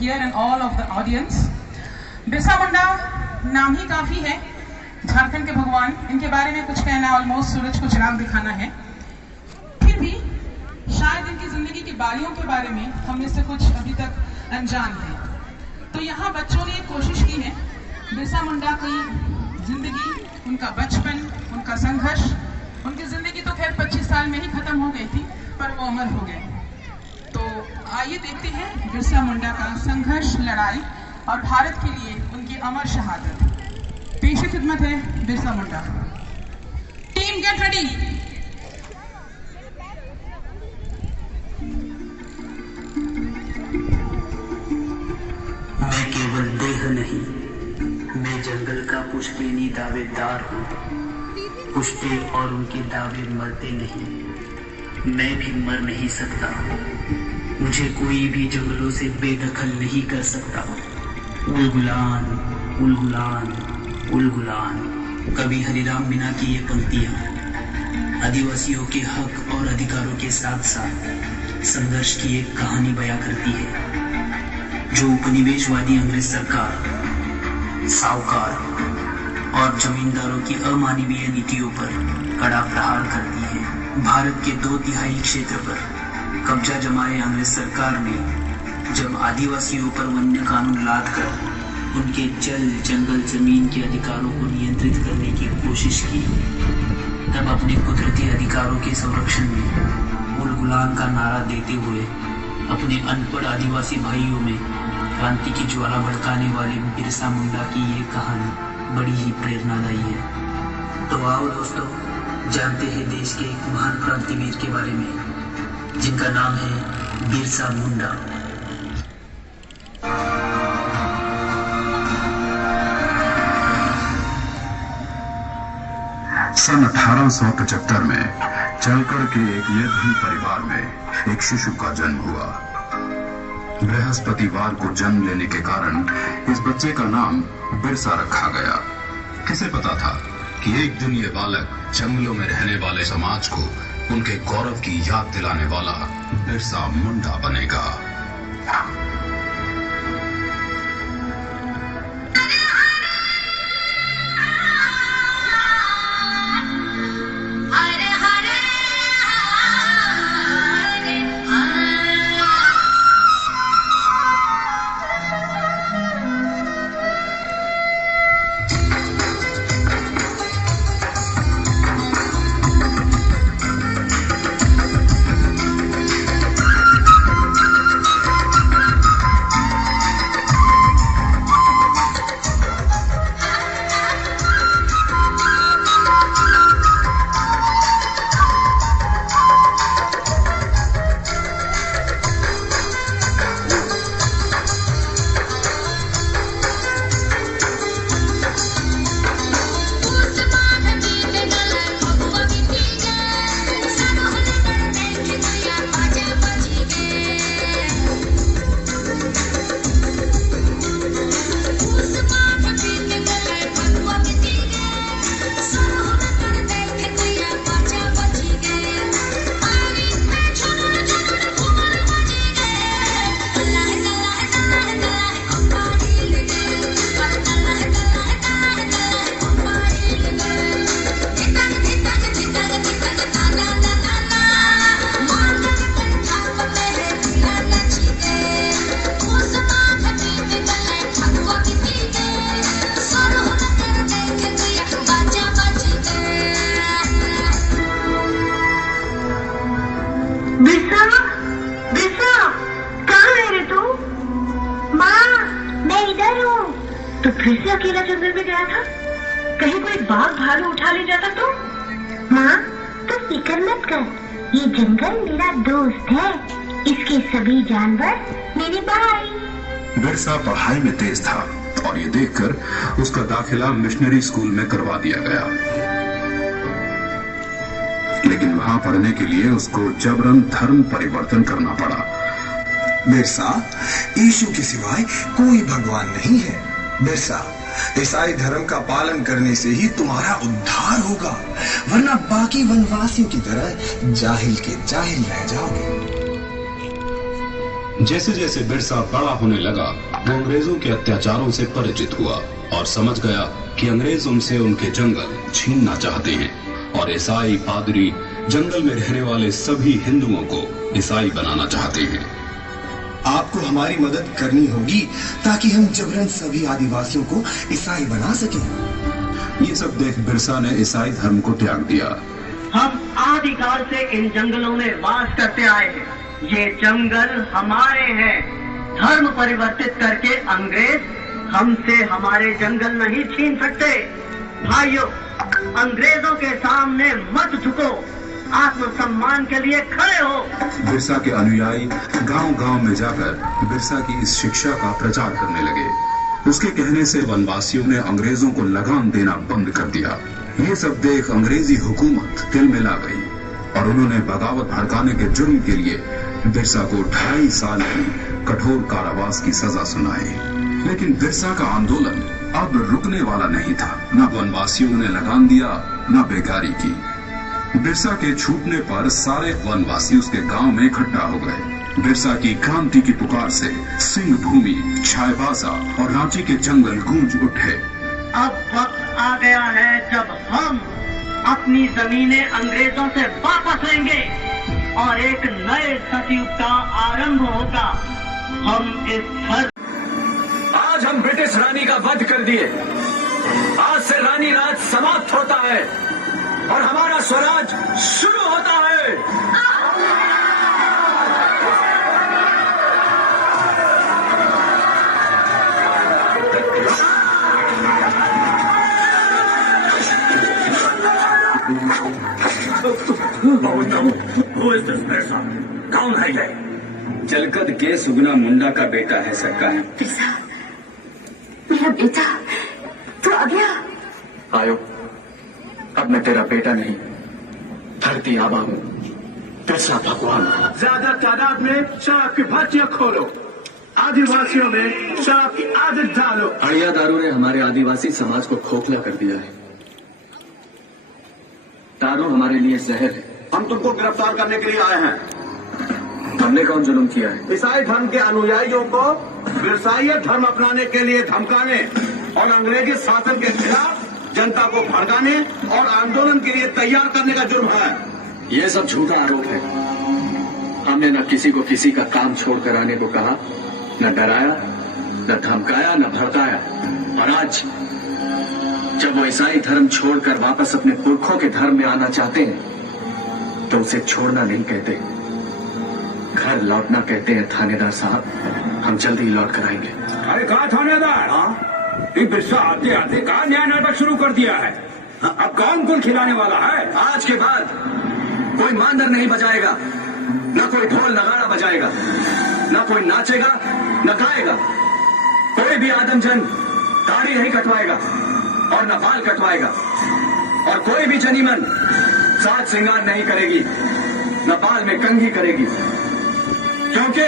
Here and all of the audience, Birsa Munda नाम ही काफी है। झारखंड के भगवान, इनके बारे में कुछ कहना ऑलमोस्ट सूरज को चिराग दिखाना है। फिर भी शायद इनकी जिंदगी की बारियों के बारे में हम में से कुछ अभी तक अनजान हैं। तो यहाँ बच्चों ने कोशिश की है बिरसा मुंडा की जिंदगी, उनका बचपन, उनका संघर्ष, उनकी जिंदगी तो खैर 25 साल में ही खत्म हो गई थी, पर वो अमर हो गए। तो आइए देखते हैं बिरसा मुंडा का संघर्ष, लड़ाई और भारत के लिए उनकी अमर शहादत। पेश खिदमत है Birsa Munda. Team get ready. मैं केवल देह नहीं, मैं जंगल का पुश्तैनी दावेदार हूँ। पुश्ते और उनके दावे मरते नहीं, मैं भी मर नहीं सकता। मुझे कोई भी जंगलों से बेदखल नहीं कर सकता। उलगुलान उलगुलान उलगुलान। कवि हरिराम मीना की ये पंक्तियां आदिवासियों के हक और अधिकारों के साथ साथ संघर्ष की एक कहानी बयां करती है, जो उपनिवेशवादी अंग्रेज सरकार, साहूकार और जमींदारों की अमानवीय नीतियों पर कड़ा प्रहार करती है। भारत के 2/3 क्षेत्र पर कब्जा जमाए अंग्रेज सरकार ने जब आदिवासियों पर वन्य कानून लादकर उनके जल, जंगल, जमीन के अधिकारों को नियंत्रित करने की कोशिश की, तब अपने कुदरती अधिकारों के संरक्षण में उलगुलान का नारा देते हुए अपने अनपढ़ आदिवासी भाइयों में क्रांति की ज्वाला भड़काने वाले बिरसा मुंडा की ये कहानी बड़ी ही प्रेरणादायी है। तो आओ दोस्तों, जानते हैं देश के एक महान क्रांतिवीर के बारे में, जिनका नाम है बिरसा मुंडा। सन 1875 में चलकर के एक निर्धन परिवार में एक शिशु का जन्म हुआ। बृहस्पतिवार को जन्म लेने के कारण इस बच्चे का नाम बिरसा रखा गया। किसे पता था कि एक दिन ये बालक जंगलों में रहने वाले समाज को उनके गौरव की याद दिलाने वाला बिरसा मुंडा बनेगा। तो फिर से अकेला जंगल में गया था, कहीं कोई बाघ भालू उठा ले जाता तो? माँ, तो फिक्र मत कर, ये जंगल मेरा दोस्त है, इसके सभी जानवर मेरे भाई। बिरसा पढ़ाई में तेज था और ये देखकर उसका दाखिला मिशनरी स्कूल में करवा दिया गया, लेकिन वहां पढ़ने के लिए उसको जबरन धर्म परिवर्तन करना पड़ा। बिरसा, यीशु के सिवाय कोई भगवान नहीं है। बिरसा, ईसाई धर्म का पालन करने से ही तुम्हारा उद्धार होगा, वरना बाकी वनवासियों की तरह जाहिल के जाहिल रह जाओगे। जैसे जैसे बिरसा बड़ा होने लगा, वो अंग्रेजों के अत्याचारों से परिचित हुआ और समझ गया कि अंग्रेज उनसे उनके जंगल छीनना चाहते हैं और ईसाई पादरी जंगल में रहने वाले सभी हिंदुओं को ईसाई बनाना चाहते हैं। आपको हमारी मदद करनी होगी ताकि हम जबरन सभी आदिवासियों को ईसाई बना सकें। ये सब देख बिरसा ने ईसाई धर्म को त्याग दिया। हम आदिकाल से इन जंगलों में वास करते आए हैं। ये जंगल हमारे हैं। धर्म परिवर्तित करके अंग्रेज हमसे हमारे जंगल नहीं छीन सकते। भाइयों, अंग्रेजों के सामने मत झुको, आत्मसम्मान के लिए खड़े हो। बिरसा के अनुयायी गांव-गांव में जाकर बिरसा की इस शिक्षा का प्रचार करने लगे। उसके कहने से वनवासियों ने अंग्रेजों को लगाम देना बंद कर दिया। ये सब देख अंग्रेजी हुकूमत दिल में ला गई और उन्होंने बगावत भड़काने के जुर्म के लिए बिरसा को 2.5 साल की कठोर कारावास की सजा सुनाई। लेकिन बिरसा का आंदोलन अब रुकने वाला नहीं था। न वनवासियों ने लगाम दिया, न बेकारी की। बिरसा के छूटने पर सारे वनवासी उसके गांव में इकट्ठा हो गए। बिरसा की क्रांति की पुकार से सिंह भूमि, छायबासा और रांची के जंगल गूंज उठे। अब वक्त आ गया है जब हम अपनी जमीनें अंग्रेजों से वापस लेंगे और एक नए सतयुग का आरंभ होगा। हम इस धर्म आज हम ब्रिटिश रानी का वध कर दिए। आज से रानी राज समाप्त होता है और हमारा स्वराज शुरू होता है। कौन है ये? जलकद के सुगना मुंडा का बेटा है सरकार। मेरा बेटा तो आ गया। आयो, अब मैं तेरा बेटा नहीं, धरती आबा हूँ, बिरसा भगवान। ज्यादा तादाद में शराब की भट्टियां खोलो, आदिवासियों में शराब की आदत डालो। अड़िया दारू ने हमारे आदिवासी समाज को खोखला कर दिया है। दारू हमारे लिए जहर है। हम तुमको गिरफ्तार करने के लिए आए हैं। हमने कौन जुल्म किया है? ईसाई धर्म के अनुयायियों को बिरसाई धर्म अपनाने के लिए धमकाने और अंग्रेजी शासन के खिलाफ जनता को भड़काने और आंदोलन के लिए तैयार करने का जुर्म है। ये सब झूठा आरोप है। हमने न किसी को किसी का काम छोड़कर आने को कहा, न डराया, न धमकाया, न भड़काया। और आज जब वो ईसाई धर्म छोड़कर वापस अपने पुरखों के धर्म में आना चाहते हैं तो उसे छोड़ना नहीं कहते, घर लौटना कहते हैं। थानेदार साहब, हम जल्दी ही लौट कर आएंगे। अरे कहा थानेदार, बिरसा आते आते कहा न्याय नाटक शुरू कर दिया है। अब कौन कुल खिलाने वाला है? आज के बाद कोई मांदर नहीं बजाएगा, न कोई ढोल नगाड़ा बजाएगा, न कोई नाचेगा, न गाएगा। कोई भी आदमजन दाढ़ी नहीं कटवाएगा और न बाल कटवाएगा। और कोई भी जनीमन साज श्रृंगार नहीं करेगी, न बाल में कंघी करेगी, क्योंकि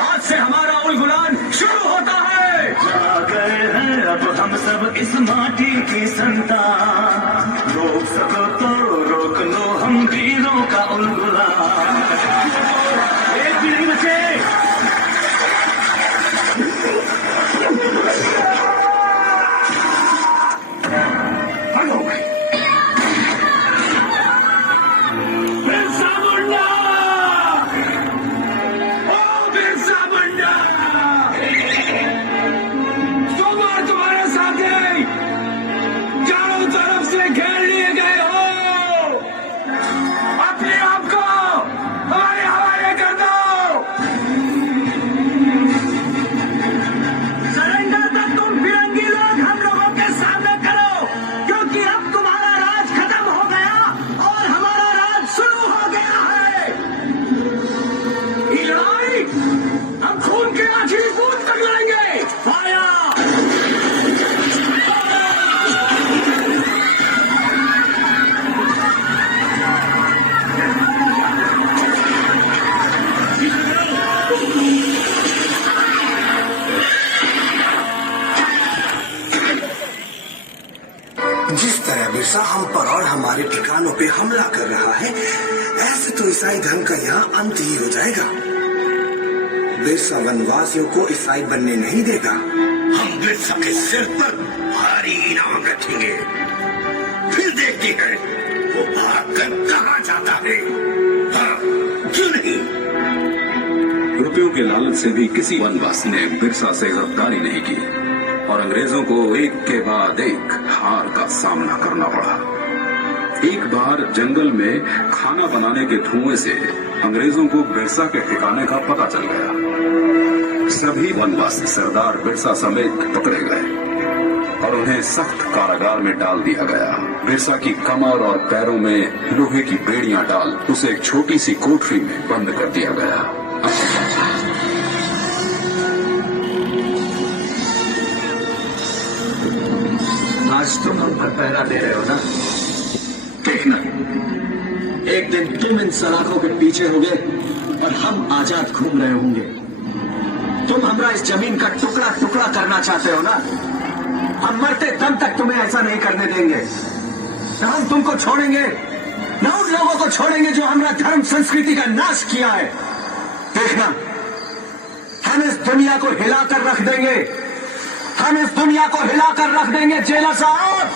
आज से हमारा उलगुलान शुरू होता है। आ गए हैं अब हम सब इस माटी की संतान, रोक सको तो रोक लो हम वीरों का उलगुलान। एक भी नहीं बचे। जिस तरह बिरसा हम पर और हमारे ठिकानों पे हमला कर रहा है, ऐसे तो ईसाई धर्म का यहाँ अंत ही हो जाएगा। बिरसा वनवासियों को ईसाई बनने नहीं देगा। हम बिरसा के सिर पर भारी इनाम रखेंगे, फिर देखते हैं वो भागकर कहाँ जाता है। हाँ, क्यों नहीं? रुपयों के लालच से भी किसी वनवासी ने बिरसा से गिरफ्तारी नहीं की और अंग्रेजों को एक के बाद एक हार का सामना करना पड़ा। एक बार जंगल में खाना बनाने के धुएं से अंग्रेजों को बिरसा के ठिकाने का पता चल गया। सभी वनवासी सरदार बिरसा समेत पकड़े गए और उन्हें सख्त कारागार में डाल दिया गया। बिरसा की कमर और पैरों में लोहे की बेड़ियां डाल उसे एक छोटी सी कोठरी में बंद कर दिया गया। आज तुम हम पर पहरा दे रहे हो ना? देखना, एक दिन तुम इन सलाखों के पीछे होगे और हम आजाद घूम रहे होंगे। तुम हमारा इस जमीन का टुकड़ा टुकड़ा करना चाहते हो ना? हम मरते दम तक तुम्हें ऐसा नहीं करने देंगे। न हम तुमको छोड़ेंगे, न उन लोगों को छोड़ेंगे जो हमारा धर्म संस्कृति का नाश किया है। देखना, हम इस दुनिया को हिलाकर रख देंगे। हम इस दुनिया को हिलाकर रख देंगे जेलर साहब,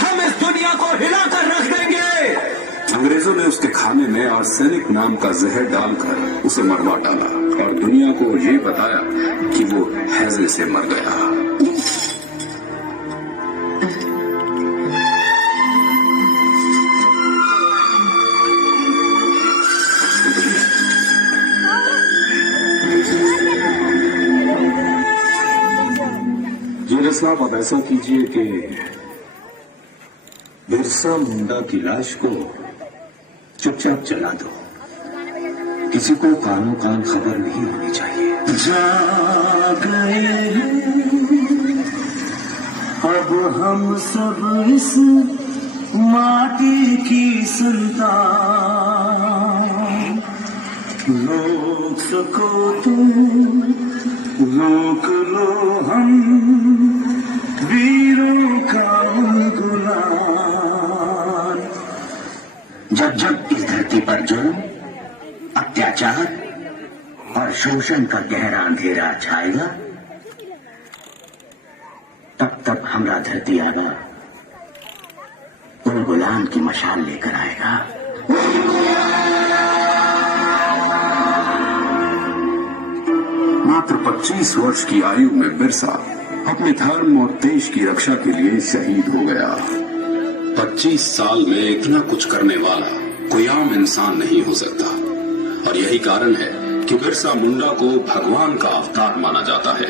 हम इस दुनिया को हिलाकर रख देंगे। अंग्रेजों ने उसके खाने में आर्सेनिक नाम का जहर डालकर उसे मरवा डाला और दुनिया को ये बताया कि वो हैजे से मर गया। जेलर साहब, अब ऐसा कीजिए कि बिरसा मुंडा की लाश को चुपचाप जला दो। किसी को कानो कान खबर नहीं होनी चाहिए। जा गए हैं अब हम सब इस माटी की संतान, रोक सको तुम रोक लो हम वीरों का गुलाम। जब जब इस धरती पर जुल्म, अत्याचार और शोषण का गहरा अंधेरा छाएगा, तब तब हमारा धरती आबा उन गुलाम की मशाल लेकर आएगा। मात्र 25 वर्ष की आयु में बिरसा अपने धर्म और देश की रक्षा के लिए शहीद हो गया। 25 साल में इतना कुछ करने वाला कोई आम इंसान नहीं हो सकता और यही कारण है कि बिरसा मुंडा को भगवान का अवतार माना जाता है।